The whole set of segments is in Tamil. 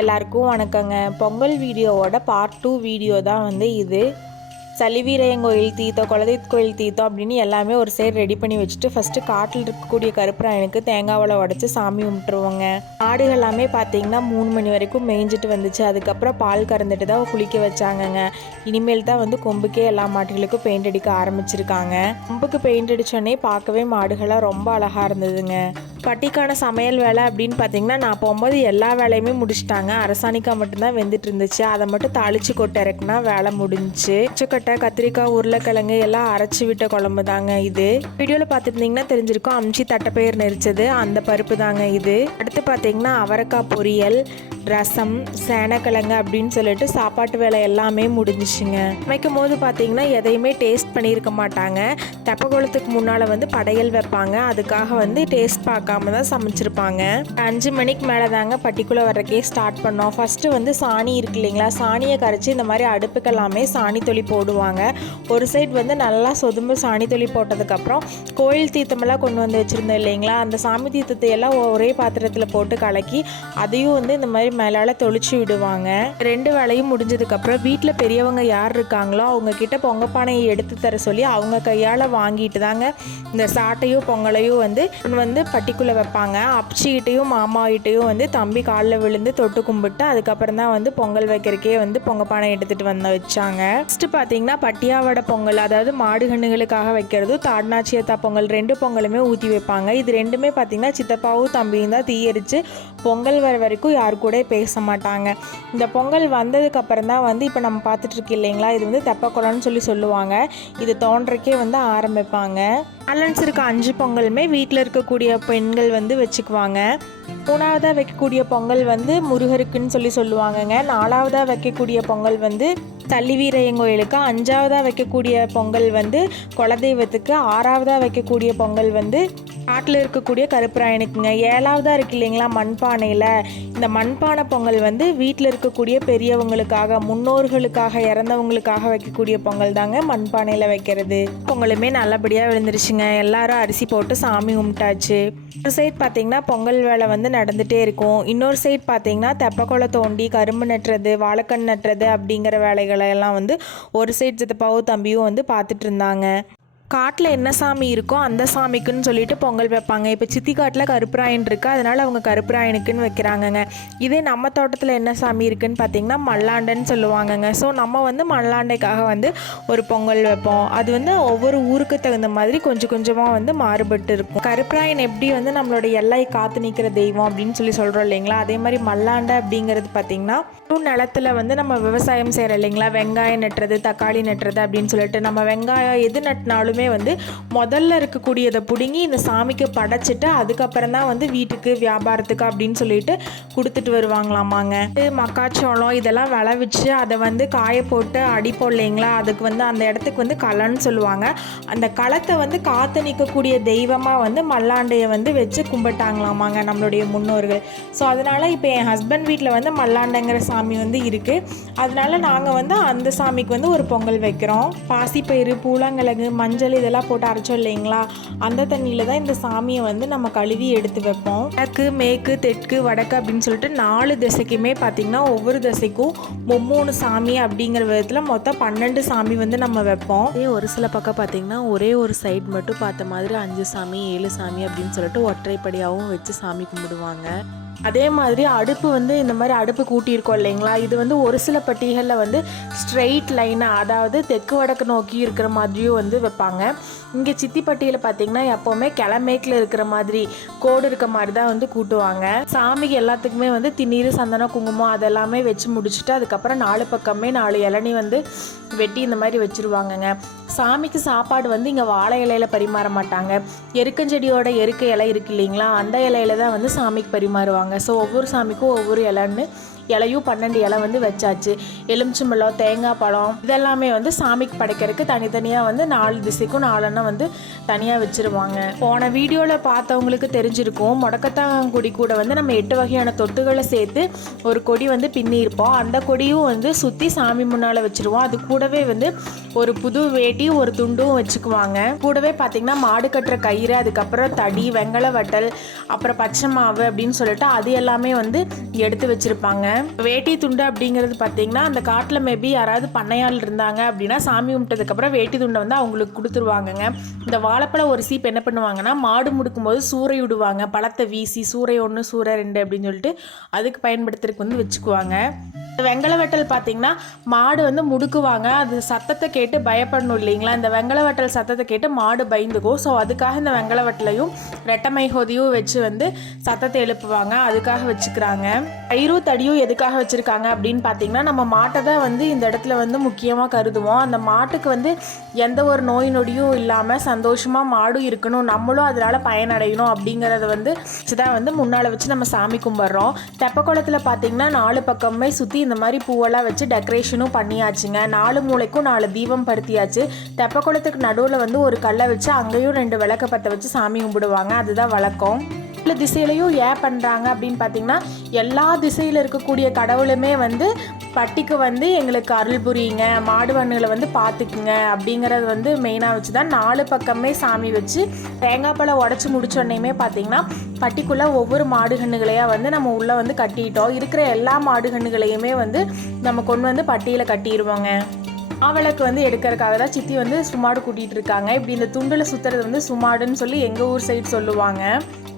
எல்லாருக்கும் வணக்கங்க. பொங்கல் வீடியோவோட பார்ட் டூ வீடியோ தான் வந்து இது. சலிவீரையங்கோயில் தீர்த்தம் குலதெய்வ கோயில் தீர்த்தம் அப்படின்னு எல்லாமே ஒரு சைடு ரெடி பண்ணி வச்சுட்டு ஃபஸ்ட்டு காட்டில் இருக்கக்கூடிய கருப்பராயனுக்கு தேங்காவில் உடச்சி சாமி கும்பிட்டுருவோங்க. ஆடுகள் எல்லாமே பார்த்தீங்கன்னா மூணு மணி வரைக்கும் மேய்ஞ்சிட்டு வந்துச்சு. அதுக்கப்புறம் பால் கறந்துட்டு தான் குளிக்க வச்சாங்கங்க. இனிமேல் தான் வந்து கொம்புக்கே எல்லா மாட்டுகளுக்கும் பெயிண்ட் அடிக்க ஆரம்பிச்சிருக்காங்க. கொம்புக்கு பெயிண்ட் அடித்தோடனே பார்க்கவே மாடுகளாக ரொம்ப அழகாக இருந்ததுங்க. பட்டிக்கான சமையல் வேலை அப்படின்னு பார்த்தீங்கன்னா நான் போகும்போது எல்லா வேலையுமே முடிச்சிட்டாங்க. அரசாணிக்கா மட்டும்தான் வெந்துட்டு இருந்துச்சு. அதை மட்டும் தாளிச்சு கொட்டை இறக்குனா வேலை முடிஞ்சு உச்சக்கட்டை கத்திரிக்காய் உருளைக்கிழங்கு எல்லாம் அரைச்சி விட்ட குழம்பு தாங்க இது. வீடியோவில் பார்த்துருந்தீங்கன்னா தெரிஞ்சிருக்கும். அம்ச்சி தட்டைப்பயிர் நெரிச்சது. அந்த பருப்பு தாங்க இது. அடுத்து பார்த்தீங்கன்னா அவரைக்காய் பொரியல் ரசம் சேனக்கிழங்கு அப்படின்னு சொல்லிட்டு சாப்பாட்டு வேலை எல்லாமே முடிஞ்சிச்சுங்க. சமைக்கும் போது பார்த்தீங்கன்னா எதையுமே டேஸ்ட் பண்ணியிருக்க மாட்டாங்க. தெப்பகுளத்துக்கு முன்னால் வந்து படையல் வைப்பாங்க. அதுக்காக வந்து டேஸ்ட் பார்க்காம தான் சமைச்சிருப்பாங்க. அஞ்சு மணிக்கு மேலே தாங்க பட்டிக்குள்ளே வரக்கே ஸ்டார்ட் பண்ணோம். ஃபஸ்ட்டு வந்து சாணி இருக்கு இல்லைங்களா? சாணியை கரைச்சி இந்த மாதிரி அடுப்புக்கெல்லாமே சாணி தொளி போடுவாங்க ஒரு சைடு வந்து நல்லா சொதும்பு சாணி தொழி போட்டதுக்கப்புறம் கோயில் தீர்த்தமெல்லாம் கொண்டு வந்து வச்சுருந்தோம் இல்லைங்களா? அந்த சாமி தீர்த்தத்தை எல்லாம் ஒரே பாத்திரத்தில் போட்டு கலக்கி அதையும் வந்து இந்த மாதிரி மேலால் தொளிச்சு விடுவாங்க. ரெண்டு வேலையும் முடிஞ்சதுக்கப்புறம் வீட்டில் பெரியவங்க யார் இருக்காங்களோ அவங்கக்கிட்ட பொங்கப்பானையை எடுத்து தர சொல்லி அவங்க கையால் வாங்கிட்டு தாங்க இந்த சாட்டையும் பொங்கலையும் வந்து வந்து பட்டிக்குள்ளே வைப்பாங்க. அப்சிக்கிட்டையும் மாமாகிட்டையும் வந்து தம்பி காலில் விழுந்து தொட்டு கும்பிட்டு அதுக்கப்புறம் தான் வந்து பொங்கல் வைக்கிறக்கே வந்து பொங்கப்பானை எடுத்துகிட்டு வந்து வச்சாங்க. ஃபஸ்ட்டு பார்த்தீங்கன்னா பட்டியாவடை பொங்கல் அதாவது மாடுகண்ணுகளுக்காக வைக்கிறது தாட்னாச்சியத்தா பொங்கல் ரெண்டு பொங்கலுமே ஊற்றி வைப்பாங்க. இது ரெண்டுமே பார்த்தீங்கன்னா சித்தப்பாவும் தம்பியும் தான் தீயரித்து பொங்கல் வர வரைக்கும் யார் கூட பேச மாட்டாங்க. இந்த பொங்கல் வந்ததுக்கப்புறம் தான் வந்து இப்போ நம்ம பார்த்துட்ருக்கு இல்லைங்களா? இது வந்து தெப்பக்குளம்னு சொல்லி சொல்லுவாங்க. இது தோன்றக்கே வந்து ஆரம்பிப்பாங்க. பேலன்ஸ் இருக்க அஞ்சு பொங்கலுமே வீட்டில் இருக்கக்கூடிய பெண்கள் வந்து வச்சுக்குவாங்க. மூணாவதாக வைக்கக்கூடிய பொங்கல் வந்து முருகருக்குன்னு சொல்லி சொல்லுவாங்கங்க. நாலாவதாக வைக்கக்கூடிய பொங்கல் வந்து தள்ளி வீரையன் கோயிலுக்கு அஞ்சாவதாக வைக்கக்கூடிய பொங்கல் வந்து குலதெய்வத்துக்கு ஆறாவதாக வைக்கக்கூடிய பொங்கல் வந்து காட்டில் இருக்கக்கூடிய கருப்பராயனுக்குங்க. ஏழாவதாக இருக்கு இல்லைங்களா மண்பானையில். இந்த மண்பானை பொங்கல் வந்து வீட்டில் இருக்கக்கூடிய பெரியவங்களுக்காக முன்னோர்களுக்காக இறந்தவங்களுக்காக வைக்கக்கூடிய பொங்கல் தாங்க மண்பானையில் வைக்கிறது. பொங்கலுமே நல்லபடியாக விழுந்துருச்சுங்க. எல்லாரும் அரிசி போட்டு சாமி கும்பிட்டாச்சு. ஒரு சைட் பார்த்தீங்கன்னா பொங்கல் வேலை வந்து நடந்துகிட்டே இருக்கும். இன்னொரு சைட் பார்த்தீங்கன்னா தெப்பக்குளம் தோண்டி கரும்பு நட்டுறது வாழைக்கண் நட்டுறது அப்படிங்கிற வேலைகளை எல்லாம் வந்து ஒரு சைட் சித்தப்பாவும் தம்பியும் வந்து பார்த்துட்டு இருந்தாங்க. காட்டில் என்ன சாமி இருக்கோ அந்த சாமிக்குன்னு சொல்லிட்டு பொங்கல் வைப்பாங்க. இப்போ சித்தி காட்டில் கருப்பராயன் இருக்குது அதனால் அவங்க கருப்பராயனுக்குன்னு வைக்கிறாங்கங்க. இதே நம்ம தோட்டத்தில் என்ன சாமி இருக்குன்னு பார்த்தீங்கன்னா மல்லாண்டைன்னு சொல்லுவாங்கங்க. ஸோ நம்ம வந்து மல்லாண்டைக்காக வந்து ஒரு பொங்கல் வைப்போம். அது வந்து ஒவ்வொரு ஊருக்கு தகுந்த மாதிரி கொஞ்சம் கொஞ்சமாக வந்து மாறுபட்டு இருக்கும். கருப்பராயன் எப்படி வந்து நம்மளோட எல்லை காத்து நிற்கிற தெய்வம் அப்படின்னு சொல்லி சொல்கிறோம் இல்லைங்களா? அதே மாதிரி மல்லாண்டை அப்படிங்கிறது பார்த்தீங்கன்னா வெறும் நிலத்துல வந்து நம்ம விவசாயம் செய்கிறோம் இல்லைங்களா? வெங்காயம் நட்டுறது தக்காளி நட்டுறது அப்படின்னு சொல்லிட்டு நம்ம வெங்காயம் எது நட்டினாலும் வந்து முதல்ல இருக்கக்கூடியதை பிடுங்கி இந்த சாமிக்கு படைச்சிட்டு அதுக்கப்புறம் தான் வந்து வீட்டுக்கு வியாபாரத்துக்கு அப்படின்னு சொல்லிட்டு கொடுத்துட்டு வருவாங்களாமாங்க. மக்காச்சோளம் இதெல்லாம் விளைவிச்சு அதை வந்து காய போட்டு அடிப்போம் இல்லைங்களா? அதுக்கு வந்து அந்த இடத்துக்கு வந்து களன்னு சொல்லுவாங்க. அந்த களத்தை வந்து காத்து நிற்கக்கூடிய தெய்வமாக வந்து மல்லாண்டையை வந்து வச்சு கும்பிட்டாங்களாமாங்க நம்மளுடைய முன்னோர்கள். ஸோ அதனால் இப்போ என் ஹஸ்பண்ட் வீட்டில் வந்து மல்லாண்டைங்கிற சாமி வந்து இருக்குது அதனால் நாங்கள் வந்து அந்த சாமிக்கு வந்து ஒரு பொங்கல் வைக்கிறோம். பாசிப்பயிறு பூலாங்கிழங்கு மஞ்சள் இதெல்லாம் போட்டு அரைச்சோம் இல்லைங்களா? அந்த தண்ணியில் தான் இந்த சாமியை வந்து நம்ம கழுவி எடுத்து வைப்போம். கிழக்கு மேற்கு தெற்கு வடக்கு அப்படின்னு சொல்லிட்டு நாலு திசைக்குமே பார்த்திங்கன்னா ஒவ்வொரு திசைக்கும் மும்மூணு சாமி அப்படிங்கிற விதத்தில் மொத்தம் பன்னெண்டு சாமி வந்து நம்ம வைப்போம். இதே ஒரு சில பக்கம் பார்த்திங்கன்னா ஒரே ஒரு சைடு மட்டும் பார்த்த மாதிரி அஞ்சு சாமி ஏழு சாமி அப்படின்னு சொல்லிட்டு ஒற்றைப்படியாகவும் வச்சு சாமி கும்பிடுவாங்க. அதே மாதிரி அடுப்பு வந்து இந்த மாதிரி அடுப்பு கூட்டியிருக்கோம் இல்லைங்களா? இது வந்து ஒரு சில பட்டிகளில் வந்து ஸ்ட்ரெயிட் லைனாக அதாவது தெற்கு வடக்கு நோக்கி இருக்கிற மாதிரியும் வந்து வைப்பாங்க. இங்கே சித்திப்பட்டியில் பார்த்தீங்கன்னா எப்போவுமே கிளமேக்கில் இருக்கிற மாதிரி கோடு இருக்க மாதிரி தான் வந்து கூட்டுவாங்க. சாமிக்கு எல்லாத்துக்குமே வந்து திண்ணீர் சந்தனம் குங்குமம் அதெல்லாமே வச்சு முடிச்சுட்டு அதுக்கப்புறம் நாலு பக்கமே நாலு இளநி வந்து வெட்டி இந்த மாதிரி வச்சுருவாங்கங்க. சாமிக்கு சாப்பாடு வந்து இங்கே வாழை இலையில பரிமாற மாட்டாங்க. எருக்கஞ்செடியோட எருக்க இலை இருக்கு இல்லைங்களா? அந்த இலையில தான் வந்து சாமிக்கு பரிமாறுவாங்க. ஸோ ஒவ்வொரு சாமிக்கும் ஒவ்வொரு இலைன்னு இலையும் பன்னெண்டு இலை வந்து வச்சாச்சு. எலுமிச்சம்பழம் தேங்காய் பழம் இதெல்லாமே வந்து சாமிக்கு படைக்கிறதுக்கு தனித்தனியாக வந்து நாலு திசைக்கும் நாலெண்ணம் வந்து தனியாக வச்சுருவாங்க. போன வீடியோவில் பார்த்தவங்களுக்கு தெரிஞ்சிருக்கும். முடக்கத்தாங்குடி கூட வந்து நம்ம எட்டு வகையான தொட்டுகளை சேர்த்து ஒரு கொடி வந்து பின்னியிருப்போம். அந்த கொடியும் வந்து சுற்றி சாமி முன்னால் வச்சுருவோம். அது கூடவே வந்து ஒரு புது வேட்டியும் ஒரு துண்டும் வச்சுக்குவாங்க. கூடவே பார்த்திங்கன்னா மாடு கட்டுற கயிறு அதுக்கப்புறம் தடி வெங்கல வட்டல் அப்புறம் பச்சை மாவு அப்படின்னு சொல்லிட்டு அது எல்லாமே வந்து எடுத்து வச்சுருப்பாங்க. வேட்டி துண்டு அப்படிங்கிறது பார்த்தீங்கன்னா அந்த காட்டில் மேபி யாராவது பண்ணையாள் இருந்தாங்க அப்படின்னா சாமி கும்பிட்டதுக்கப்புறம் வேட்டி துண்டை வந்து அவங்களுக்கு கொடுத்துருவாங்கங்க. இந்த வாழைப்பழ ஒரு சீப் என்ன பண்ணுவாங்கன்னா மாடு முடுக்கும் போது சூறை விடுவாங்க. பழத்தை வீசி சூறை ஒன்று சூறை ரெண்டு அப்படின்னு சொல்லிட்டு அதுக்கு பயன்படுத்துறதுக்கு வந்து வச்சுக்குவாங்க. வெங்கல வெட்டல் பார்த்தீங்கன்னா மாடு வந்து முடுக்குவாங்க. அது சத்தத்தை கேட்டு பயப்படணும் இல்லைங்களா? இந்த வெங்கல வெட்டல் சத்தத்தை கேட்டு மாடு பயந்துக்கும். ஸோ அதுக்காக இந்த வெங்கல வெட்டலையும் ரெட்டமை ஹோதியும் வச்சு வந்து சத்தத்தை எழுப்புவாங்க. அதுக்காக வச்சுக்கிறாங்க. கயிறு தடியும் எதுக்காக வச்சுருக்காங்க அப்படின்னு பார்த்தீங்கன்னா நம்ம மாட்டை தான் வந்து இந்த இடத்துல வந்து முக்கியமாக கருதுவோம். அந்த மாட்டுக்கு வந்து எந்த ஒரு நோய் நொடியும் இல்லாமல் சந்தோஷமாக மாடும் இருக்கணும். நம்மளும் அதனால் பயனடையணும் அப்படிங்கிறத வந்து தான் வந்து முன்னால் வச்சு நம்ம சாமி கும்பிட்றோம். தெப்பக்குளத்தில் பார்த்தீங்கன்னா நாலு பக்கமே சுற்றி இந்த மாதிரி பூவெல்லாம் வச்சு டெக்கரேஷனும் பண்ணியாச்சுங்க. நாலு மூளைக்கும் நாலு தீபம் படுத்தியாச்சு. தெப்பக்குளத்துக்கு நடுவில் வந்து ஒரு கல்லை வச்சு அங்கேயும் ரெண்டு விளக்க பற்ற வச்சு சாமி கும்பிடுவாங்க. அதுதான் வழக்கம். எல்லா திசையிலையும் ஏன் பண்ணுறாங்க அப்படின்னு பார்த்தீங்கன்னா எல்லா திசையில் இருக்கக்கூடிய கடவுளுமே வந்து பட்டிக்கு வந்து எங்களுக்கு அருள் புரியுங்க மாடு வண்ணுகளை வந்து பார்த்துக்குங்க அப்படிங்கிறது வந்து மெயினாக வச்சு தான் நாலு பக்கமே சாமி வச்சு தேங்காய் பழம் உடச்சி முடிச்சோடனேயுமே பார்த்தீங்கன்னா பட்டிக்குள்ளே ஒவ்வொரு மாடுகண்ணுகளையாக வந்து நம்ம உள்ளே வந்து கட்டிட்டோம். இருக்கிற எல்லா மாடுகண்ணுகளையுமே வந்து நம்ம கொண்டு வந்து பட்டியில் கட்டிடுவோங்க அவளுக்கு வந்து எடுக்கிறதுக்காக தான் சித்தி வந்து சுமாடு கூட்டிகிட்டு இருக்காங்க. இப்படி இந்த துண்டில் சுற்றுறது வந்து சுமாடுன்னு சொல்லி எங்கள் ஊர் சைடு சொல்லுவாங்க.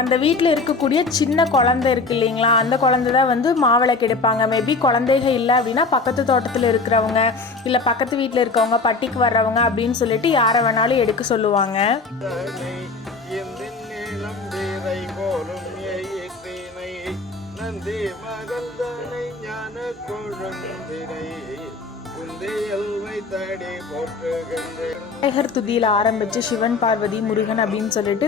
அந்த வீட்டில் இருக்கக்கூடிய சின்ன குழந்தை இருக்கு இல்லைங்களா? அந்த குழந்தை தான் வந்து மாவிளக்கு எடுப்பாங்க. மேபி குழந்தைக இல்லை அப்படின்னா பக்கத்து தோட்டத்தில் இருக்கிறவங்க இல்லை பக்கத்து வீட்டில் இருக்கவங்க பட்டிக்கு வர்றவங்க அப்படின்னு சொல்லிட்டு யாரை வேணாலும் எடுக்க சொல்லுவாங்க. நந்தி ஞான விநாயகர் துதியில் ஆரம்பித்து சிவன் பார்வதி முருகன் அப்படின்னு சொல்லிட்டு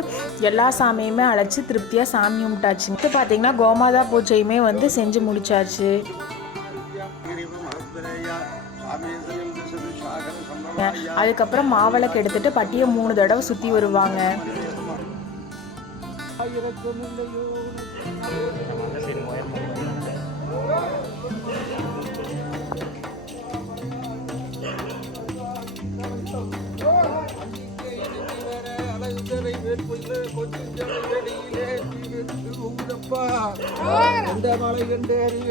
எல்லா சாமியுமே அழைச்சி திருப்தியாக சாமி கும்பிட்டாச்சு. இப்போ பார்த்தீங்கன்னா கோமாதா பூஜையுமே வந்து செஞ்சு முடிச்சாச்சு. அதுக்கப்புறம் மாவிளக்கு எடுத்துட்டு பட்டியை மூணு தடவை சுற்றி வருவாங்க.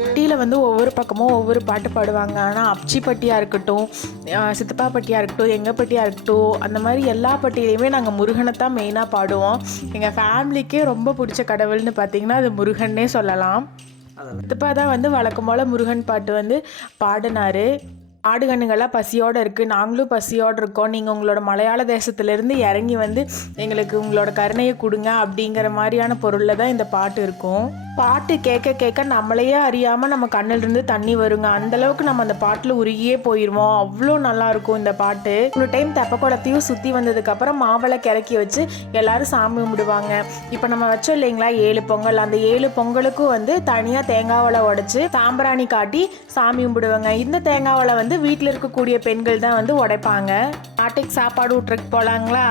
பட்டியில் வந்து ஒவ்வொரு பக்கமும் ஒவ்வொரு பாட்டு பாடுவாங்க. ஆனால் அப்ச்சி பட்டியாக இருக்கட்டும் சித்தப்பா பட்டியாக இருக்கட்டும் எங்கள் பட்டியாக இருக்கட்டும் அந்த மாதிரி எல்லா பட்டியிலையுமே நாங்கள் முருகனை தான் மெயினாக பாடுவோம். எங்கள் ஃபேமிலிக்கே ரொம்ப பிடிச்ச கடவுள்னு பார்த்தீங்கன்னா அது முருகன்னே சொல்லலாம். சித்தப்பா தான் வந்து வழக்கம் போல் முருகன் பாட்டு வந்து பாடினாரு. ஆடுகண்ணுங்கள்லாம் பசியோடு இருக்குது நாங்களும் பசியோடு இருக்கோம். நீங்கள் உங்களோட மலையாள தேசத்துலேருந்து இறங்கி வந்து எங்களுக்கு உங்களோட கருணையை கொடுங்க அப்படிங்கிற மாதிரியான பொருளில் தான் இந்த பாட்டு இருக்கும். பாட்டு கேட்க கேட்க நம்மளையே அறியாமல் நம்ம கண்ணிலிருந்து தண்ணி வருங்க. அந்தளவுக்கு நம்ம அந்த பாட்டில் உருகியே போயிடுவோம் அவ்வளோ நல்லாயிருக்கும் இந்த பாட்டு. ஒரு டைம் தெப்பக்குளத்தையும் சுற்றி வந்ததுக்கப்புறம் மாவளை கிறக்கி வச்சு எல்லாரும் சாமி கும்பிடுவாங்க. இப்போ நம்ம வச்சோம் இல்லைங்களா ஏழு பொங்கல். அந்த ஏழு பொங்கலுக்கும் வந்து தனியாக தேங்காவளை உடச்சி சாம்பிராணி காட்டி சாமி கும்பிடுவாங்க. இந்த தேங்காவளை வந்து வீட்டில் இருக்கக்கூடிய பெண்கள் தான் வந்து உடைப்பாங்க. நாட்டுக்கு சாப்பாடு விட்றதுக்கு போகலாங்களா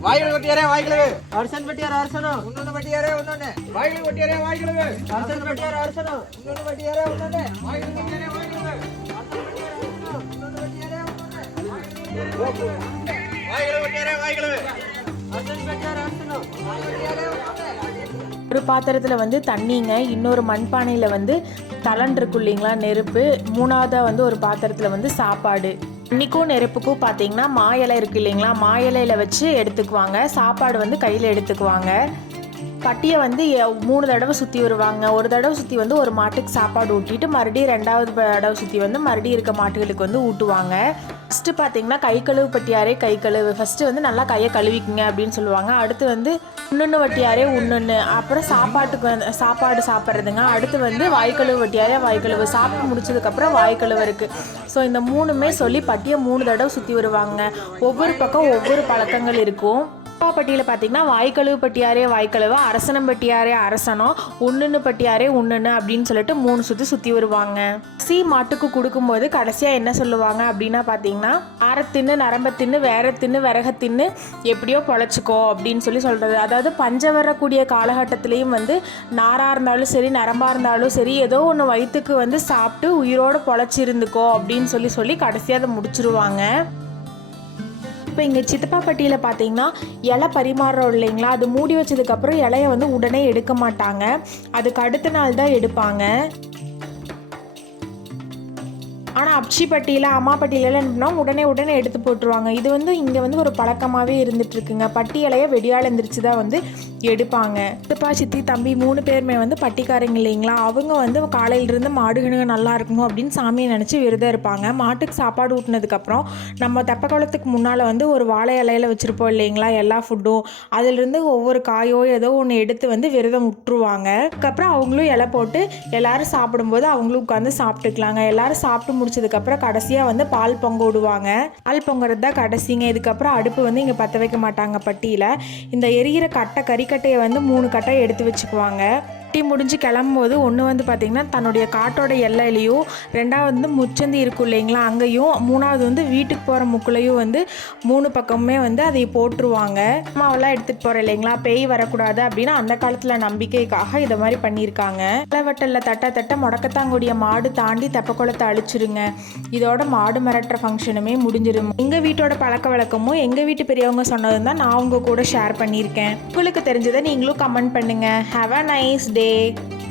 வாய்கள் கொட்டியாரே வாய்களுக்கு அரசன் பட்டியார் அரசனும் இன்னொன்னு பட்டியாரே ஒன்னொன்னு வாய்கள் கொட்டியாரே வாய்களுக்கு அரசன் பட்டியார் அரசனும் இன்னொன்னு பட்டியாரே ஒன்னொன்னு வாய்கள் கொட்டியாரே வாய்களுக்கு வாய்கள் கொட்டியாரே வாய்களுக்கு அரசன் பட்டியார் அரசனும் வாய்கள் கொட்டியாரே ஒன்னொன்னு ஒரு பாத்திரத்தில் வந்து தண்ணிங்க இன்னொரு மண்பானையில் வந்து தலன் இருக்கும் இல்லைங்களா நெருப்பு. மூணாவதாக வந்து ஒரு பாத்திரத்தில் வந்து சாப்பாடு. நிக்கும் நெருப்புக்கும் பார்த்தீங்கன்னா மா இலை இல்லைங்களா? மா இலையில வச்சு எடுத்துக்குவாங்க. சாப்பாடு வந்து கையில் எடுத்துக்குவாங்க. பட்டியை வந்து எ- மூணு தடவை சுற்றி வருவாங்க. ஒரு தடவை சுற்றி வந்து ஒரு மாட்டுக்கு சாப்பாடு ஊட்டிட்டு மறுபடியும் ரெண்டாவது தடவை சுற்றி வந்து மறுபடியும் இருக்க மாட்டுகளுக்கு வந்து ஊட்டுவாங்க. ஃபஸ்ட்டு பார்த்தீங்கன்னா கை கழுவு பட்டியாரே கை கழுவு. ஃபஸ்ட்டு வந்து நல்லா கையை கழுவிக்குங்க அப்படின்னு சொல்லுவாங்க. அடுத்து வந்து இன்னொன்று வட்டியாரே ஒன்று அப்புறம் சாப்பாட்டுக்கு வந்து சாப்பாடு சாப்பிட்றதுங்க. அடுத்து வந்து வாய்க்கழுவு வட்டியாரே வாய்க்கழுவு சாப்பிட்டு முடிச்சதுக்கப்புறம் வாய்க்கழுவு இருக்குது ஸோ இந்த மூணுமே சொல்லி பட்டியை மூணு தடவை சுற்றி வருவாங்க. ஒவ்வொரு பக்கம் ஒவ்வொரு பழக்கங்கள் இருக்கும். பட்டியில் பார்த்தீங்கன்னா வாய்க்கழுவு பட்டியாரே வாய்க்கழுவு அரசனம் பட்டியாரே அரசனம் உண்ணுன்னு பட்டியாரே உண்ணுன்னு அப்படின்னு சொல்லிட்டு மூணு சுற்றி சுற்றி வருவாங்க. சி மாட்டுக்கு கொடுக்கும்போது கடைசியாக என்ன சொல்லுவாங்க அப்படின்னா பார்த்தீங்கன்னா ஆரத்தின்னு நரம்பத்தின்னு நரம்ப தின்னு வேற தின்னு விறக தின்னு எப்படியோ பொழைச்சிக்கோ அப்படின்னு சொல்லி சொல்கிறது அதாவது பஞ்சம் வரக்கூடிய காலகட்டத்திலையும் வந்து நாராக இருந்தாலும் சரி நரம்பாக இருந்தாலும் சரி ஏதோ ஒன்று வயிற்றுக்கு வந்து சாப்பிட்டு உயிரோடு பொழைச்சிருந்துக்கோ அப்படின்னு சொல்லி சொல்லி கடைசியாக அதை முடிச்சிருவாங்க. இப்போ இங்கே சித்தப்பாப்பட்டியில் பார்த்தீங்கன்னா இலை பரிமாறுறோம் இல்லைங்களா? அது மூடி வச்சதுக்கப்புறம் இலைய வந்து உடனே எடுக்க மாட்டாங்க. அதுக்கு அடுத்த நாள் தான் எடுப்பாங்க. ஆனால் அப்சிப்பட்டியில் அம்மாப்பட்டியிலலாம் என்ன உடனே உடனே எடுத்து போட்டுருவாங்க. இது வந்து இங்கே வந்து ஒரு பழக்கமாகவே இருந்துகிட்ருக்குங்க பட்டி வெடியால் எந்திரிச்சு தான் வந்து எடுப்பாங்க. சித்தப்பா சித்தி தம்பி மூணு பேருமே வந்து பட்டிக்காரங்க இல்லைங்களா? அவங்க வந்து காலையிலிருந்து மாடுகணுங்க நல்லா இருக்கணும் அப்படின்னு சாமியை நினச்சி விரதம் இருப்பாங்க. மாட்டுக்கு சாப்பாடு ஊட்டினதுக்கப்புறம் நம்ம தெப்பக்குளத்துக்கு முன்னால் வந்து ஒரு வாழை இலையில வச்சுருப்போம் இல்லைங்களா? எல்லா ஃபுட்டும் அதிலிருந்து ஒவ்வொரு காயோ ஏதோ ஒன்று எடுத்து வந்து விரதம் விட்டுருவாங்க அதுக்கப்புறம் அவங்களும் இலை போட்டு எல்லாரும் சாப்பிடும்போது அவங்களும் உட்காந்து சாப்பிட்டுக்கலாங்க. எல்லோரும் சாப்பிட்டு முடிச்சதுக்கு அதுக்கப்புறம் கடைசியாக வந்து பால் பொங்க விடுவாங்க. பால் பொங்குறது தான் கடைசிங்க. இதுக்கப்புறம் அடுப்பு வந்து இங்கே பற்ற வைக்க மாட்டாங்க பட்டியில். இந்த எரியிற கட்டை கறிக்கட்டையை வந்து மூணு கட்டை எடுத்து வச்சுக்குவாங்க. கட்டி முடிஞ்சு கிளம்பும்போது ஒன்று வந்து பார்த்திங்கன்னா தன்னுடைய காட்டோட எல்லையிலையும் ரெண்டாவது வந்து முச்சந்தி இருக்கும் இல்லைங்களா அங்கேயும் மூணாவது வந்து வீட்டுக்கு போகிற முக்குலையும் வந்து மூணு பக்கமுமே வந்து அதை போட்டுருவாங்க. அம்மாவெல்லாம் எடுத்துகிட்டு போகிற இல்லைங்களா பேய் வரக்கூடாது அப்படின்னு அந்த காலத்தில் நம்பிக்கைக்காக இதை மாதிரி பண்ணியிருக்காங்க. இளவட்டலில் தட்ட தட்ட முடக்கத்தாங்குடிய மாடு தாண்டி தெப்பக்குளத்தை அழிச்சிருங்க. இதோட மாடு மிரட்டுற ஃபங்க்ஷனுமே முடிஞ்சிடும் எங்கள் வீட்டோட பழக்க வழக்கமும் எங்கள் வீட்டு பெரியவங்க சொன்னதும் தான் நான் உங்கள் கூட ஷேர் பண்ணியிருக்கேன். உங்களுக்கு தெரிஞ்சதை நீங்களும் கமெண்ட் பண்ணுங்கள் have a nice day day.